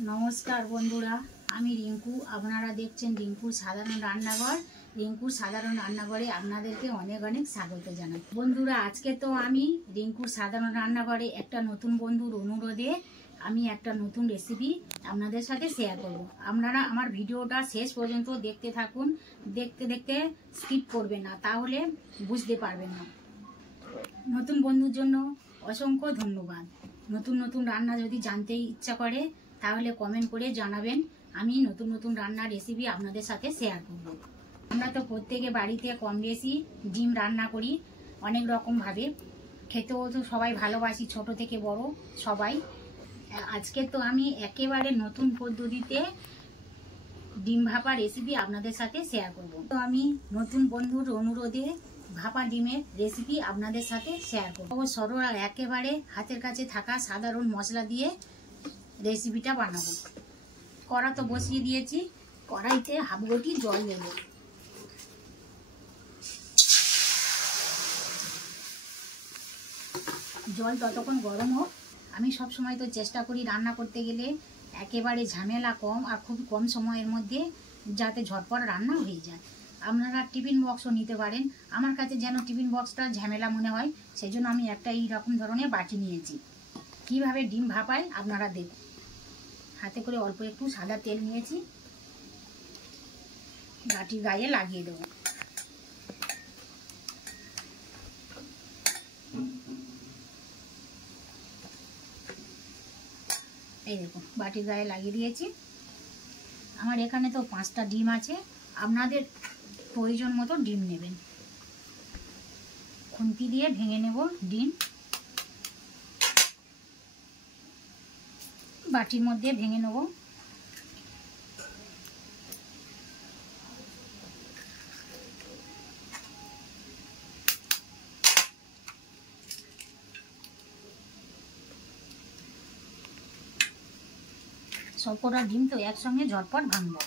नमस्कार बंधुरा आमी रिंकू आपनारा देखছেন रिंकुर साधारण रान्नाघर। रिंकुर साधारण रान्नाघरे आपनादेरके अनेक अनेक स्वागत जानाई। बंधुरा आजके तो आमी रिंकुर साधारण रान्नाघरे एकटा नतून बंधुर अनुरोधे आमी एकटा नतून रेसिपि आपनादेर साथे शेयर करब। आपनारा आमार भिडियोटा शेष पर्यन्त देखते थाकुन, देखते देखते स्किप करबेन ना, ताहले बुझते पारबेन ना। नतून बंधुर जन्य असंख्य धन्यवाद। नतून नतून रान्ना यदि जानते इच्छा करे ताहले कमेंट करे जानाबेन, आमी नतून नतून रान्नार रेसिपि आपनादेर साथे शेयर करब। आमरा तो प्रत्येके बाड़ीते कम बेशी डिम रान्ना करी अनेक रकम भावे, खेतेও तो सबाई भालोबासी, छोटो थेके बड़ो सबाई। आजके तो आमी एकेबारे नतून पद्धतिते डिम भापा रेसिपि आपनादेर साथे शेयर करब। तो आमी नतून बंधुर अनुरोधे भापा डिमेर रेसिपि आपनादेर साथे शेयर करब। सरल आर एकेबारे हातेर काछे थाका साधारण मशला दिए रेसिपिटा बानाबो। कड़ा तो बसिए दिएছি, कड़ाईते हाफ घटी जल देब। जल ततक्षण गरम होक। आमी सब समय तो चेष्टा करी रान्ना करते गेले एकेबारे झमेला कम और खूब कम समयेर मध्य जाते झटपट रान्ना हये जाय। आपनारा टिफिन बक्सও নিতে পারেন। আমার কাছে যেন টিফিন বক্সটা ঝামেলা মনে হয়, সেজন্য আমি একটা এই রকম ধরনের বাটি নিয়েছি। কিভাবে ডিম ভাপাই আপনারা দেখুন। হাতে করে অল্প একটু সাদা তেল নিয়েছি, বাটির গায়ে লাগিয়ে দেব। এই দেখুন বাটির গায়ে লাগিয়ে দিয়েছি। আমার এখানে তো 5টা ডিম আছে, আপনাদের প্রয়োজন মতো ডিম নেবেন। খুন্তি দিয়ে ভেঙে নেব ডিম। বাটির মধ্যে ভেঙে নেব। সবকটা ডিম তো একসঙ্গে ঝটপট ভাঙবো।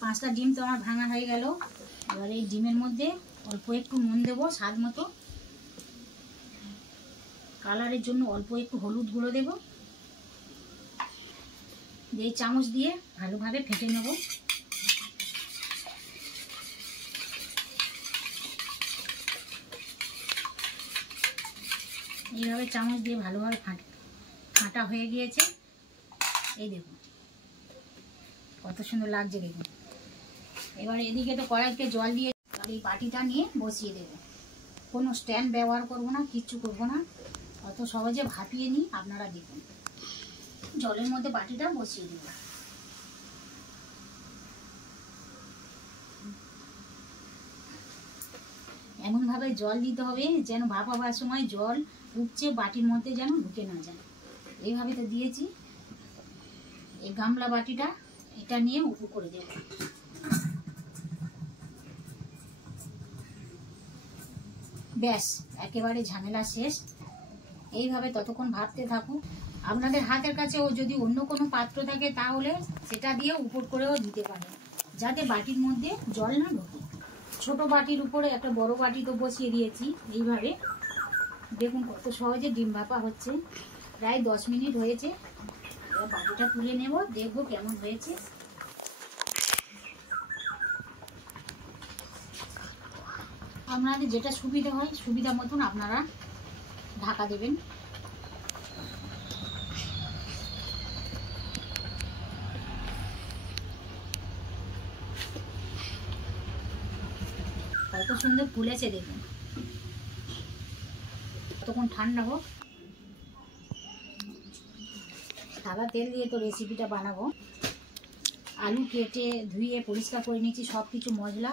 পাঁচটা ডিম তো আমার ভাঙা হয়ে গেল। এবার এই ডিমের মধ্যে অল্প একটু নুন দেব স্বাদ মতো। কালারের জন্য অল্প একটু হলুদ গুঁড়ো দেব। এই চামচ দিয়ে ভালোভাবে ফেটে নেব। এইভাবে চামচ দিয়ে ভালোভাবে ফাটা হয়ে গিয়েছে। এই দেখুন কত সুন্দর লাগছে দেখুন। এবার এদিকে তো কড়াইতে জল দিয়ে এই বাটিটা নিয়ে বসিয়ে দেব। কোনো স্ট্যান্ড ব্যবহার করব না, কিচ্ছু করব না, অত সহজে ভাপিয়ে নিই। আপনারা দেখুন জলের মধ্যে বাটিটা বসিয়ে দেব। এমনভাবে জল দিতে হবে যেন ভাপাবার সময় জল উপচে বাটির মধ্যে যেন ঢুকে না যায়। এইভাবে তো দিয়েছি। এই গামলা বাটিটা এটা নিয়ে উঁচু করে দেব। ব্যাস একেবারে ঝামেলা শেষ। এইভাবে ততক্ষণ ভাপতে থাকুক। আপনাদের হাতের কাছেও যদি অন্য কোনো পাত্র থাকে তাহলে সেটা দিয়ে উপর করেও দিতে পারেন, যাতে বাটির মধ্যে জল না ঢোকে। ছোট বাটির উপরে একটা বড় বাটি তো বসিয়ে দিয়েছি। এইভাবে দেখুন কত সহজে ডিম ভাপা হচ্ছে। প্রায় 10 মিনিট হয়েছে। এবার বাটিটা তুলে নেব, দেখবো কেমন হয়েছে। আপনাদের যেটা সুবিধা হয় সুবিধা মতন আপনারা ঢাকা দেবেন। কত সুন্দর ফুলেছে দেখুন। তখন ঠান্ডা হোক। সাদা তেল দিয়ে তো রেসিপিটা বানাবো। আলু কেটে ধুয়ে পরিষ্কার করে নিয়েছি। সব কিছু মশলা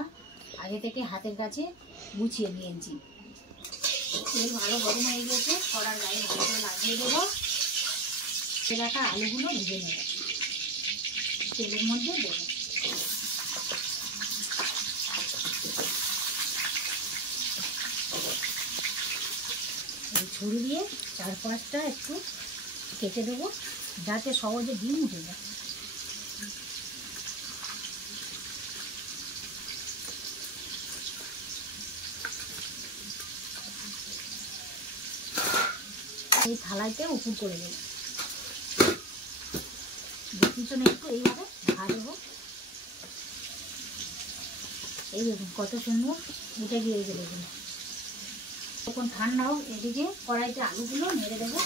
আগে থেকে হাতের কাছে গুছিয়ে নিয়েছি। তেল ভালো গরম হয়ে গেছে। কড়ার গায়ে ভালো লাগিয়ে দেবো। রাখা আলুগুলো ভেজে নেব, তেলের মধ্যে দেবো। ছুরি দিয়ে 4-5টা একটু কেটে দেবো যাতে সহজে ডিম উঠে যায়। এই থালাইতে উপুর করে দেবো, পিছনে একটু এইভাবে ভাজবো। এই দেখুন কত সুন্দর উঠে গিয়েছে দেখুন। তখন ঠান্ডা হোক, এদিকে কড়াইতে আলুগুলো নেড়ে দেবো।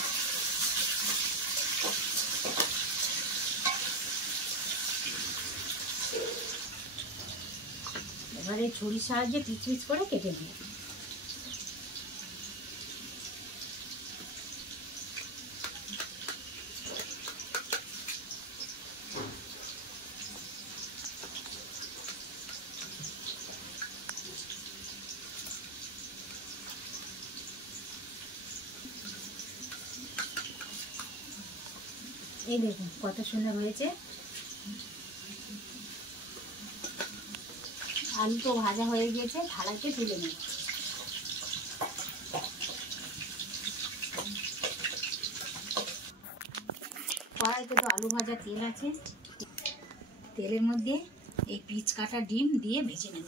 এবারে ছুরির সাহায্যে পিচ পিচ করে কেটে দিই। এই দেখুন কত সুন্দর হয়েছে। আলু তো ভাজা হয়ে গিয়েছে, থালাতে তুলে নেব। কড়াইতে তো আলু ভাজা তেল আছে, তেলের মধ্যে এই পিচ কাটা ডিম দিয়ে ভেজে নেব।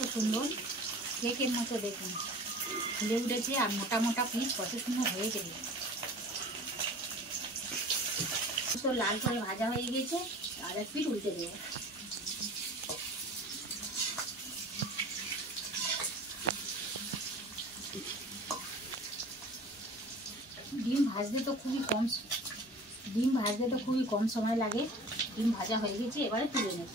কত সুন্দর কেকের মতো দেখুন ফুলে উঠেছে, আর মোটা মোটা পিস কত সুন্দর হয়েছে। তো লাল করে ভাজা হয়ে গেছে, আর এক পিঠ উল্টে দেবো। ডিম ভাজতে তো খুবই কম সময় লাগে। ডিম ভাজা হয়ে গেছে, এবারে তুলে নেব।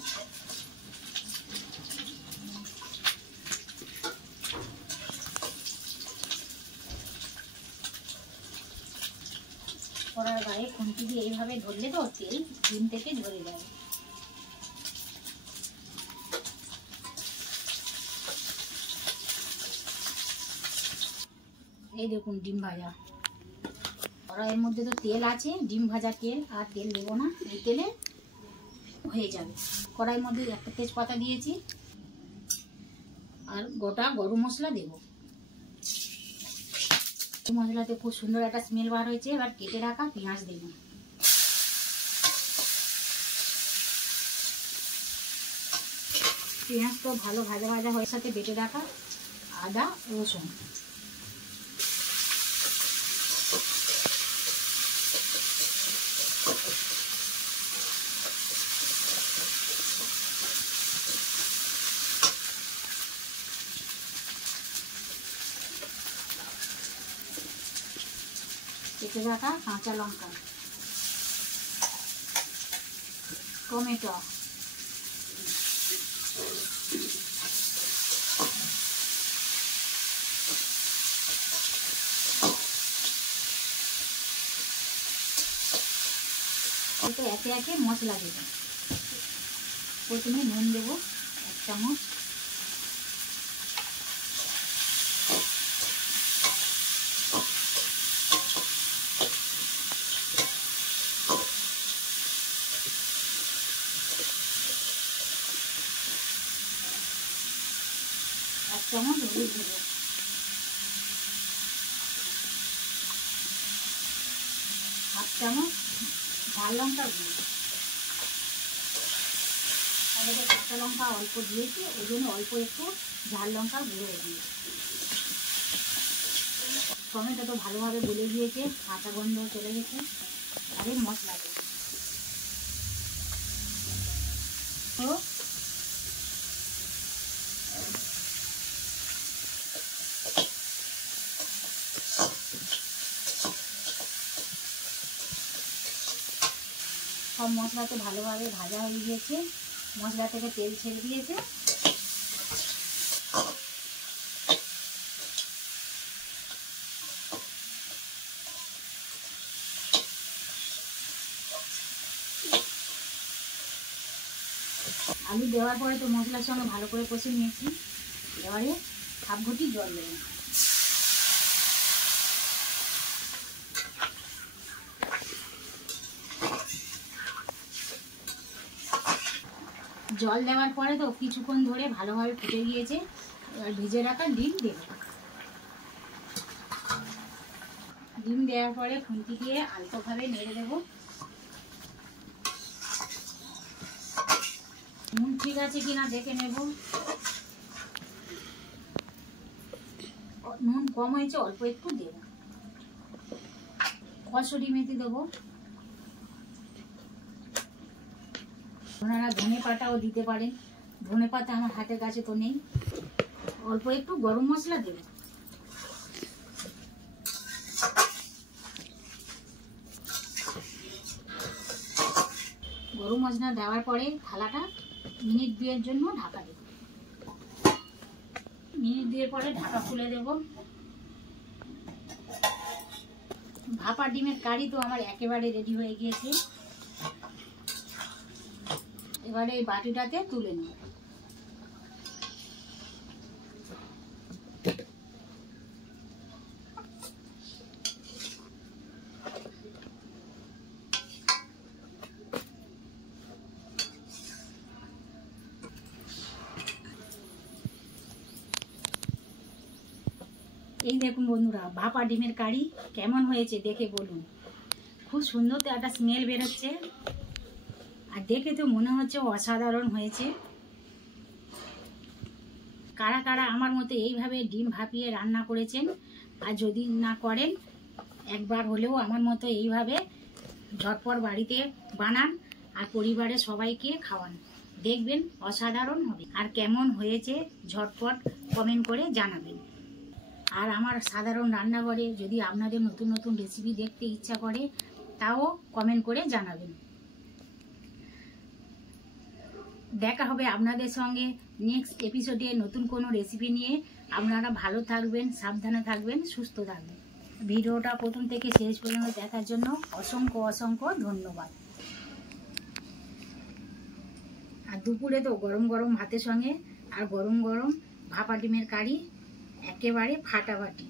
কড়ার গায়ে খুন্তি দিয়ে এইভাবে ধরলে তো তেল ডিম থেকে ঝরে যাবে। এই দেখুন ডিম ভাজা। কড়াইয়ের মধ্যে তো তেল আছে, ডিম ভাজা তেল, আর তেল দেবো না, এই তেলে হয়ে যাবে। কড়াইয়ের মধ্যে একটা তেজপাতা দিয়েছি, আর গোটা গরম মশলা দেবো। মশলাতে খুব সুন্দর একটা স্মেল বার হয়েছে। এবার কেটে রাখা পেঁয়াজ দেবো। পেঁয়াজ তো ভালো ভাজা ভাজা হয়ে, সাথে বেটে রাখা আদা রসুন। কেটে রাখা কাঁচা লঙ্কা, টমেটো, একে একে মশলা দেবো। প্রথমে নুন দেবো 1 চামচ, চামচ হলুদ দেবো, 1/2 চামচ ঝাল লঙ্কা গুঁড়ো। তাহলে কাঁচা লঙ্কা অল্প দিয়েছি, ওই জন্য অল্প একটু ঝাল লঙ্কা গুঁড়ো দিই। টমেটো তো ভালোভাবে গলে গিয়েছে, কাঁচা গন্ধ চলে গেছে। আর এই মশলা দেবো। তো সব মশলা তো ভালোভাবে ভাজা হয়ে গিয়েছে, মশলা থেকে তেল ছেড়ে দিয়েছে। আলু দেওয়ার পরে তো মশলার সঙ্গে ভালো করে কষে নিয়েছি। এবারে 1/2 ঘটি জল দেবো। জল দেওয়ার পরে তো কিছুক্ষণ ধরে ভালোভাবে ফুটে গিয়েছে। এবার ভেজে রাখা ডিম দেব। ডিম দেওয়ার পরে খুন্তি দিয়ে আলতোভাবে নেড়ে দেব। নুন ঠিক আছে কিনা দেখে নেব। নুন কম হয়েছে, অল্প একটু দেব। কসুরি মেথি দেবো। আপনারা ধনে পাতাও দিতে পারেন, ধনে পাতা আমার হাতের কাছে তো নেই। অল্প একটু গরম মশলা দেব। গরম মশলা দেওয়ার পরে থালাটা মিনিট 2 জন্য ঢাকা দেব। মিনিট 2 পরে ঢাকা খুলে দেব। ভাপা ডিমের কারি তো আমার একেবারে রেডি হয়ে গিয়েছে। এবারে এই বাটিটাতে তুলে নেব। এই দেখুন বন্ধুরা, ভাপা ডিমের কারি কেমন হয়েছে দেখে বলুন। খুব সুন্দর তো একটা স্মেল বেরোচ্ছে, আর দেখে তো মনে হচ্ছে অসাধারণ হয়েছে। কারা কারা আমার মতো এইভাবে ডিম ভাপিয়ে রান্না করেছেন, আর যদি না করেন একবার হলেও আমার মতো এইভাবে ঝটপট বাড়িতে বানান আর পরিবারের সবাইকে খাওয়ান, দেখবেন অসাধারণ হবে। আর কেমন হয়েছে ঝটপট কমেন্ট করে জানাবেন। আর আমার সাধারণ রান্নাঘরে যদি আপনাদের নতুন নতুন রেসিপি দেখতে ইচ্ছা করে তাও কমেন্ট করে জানাবেন। দেখা হবে আপনাদের সঙ্গে নেক্সট এপিসোডে নতুন কোনো রেসিপি নিয়ে। আপনারা ভালো থাকবেন, সাবধানে থাকবেন, সুস্থ থাকবেন। ভিডিওটা প্রথম থেকে শেষ পর্যন্ত দেখার জন্য অসংখ্য অসংখ্য ধন্যবাদ। আর দুপুরে তো গরম গরম ভাতের সঙ্গে আর গরম গরম ভাপা ডিমের কারি একেবারে ফাটাফাটি।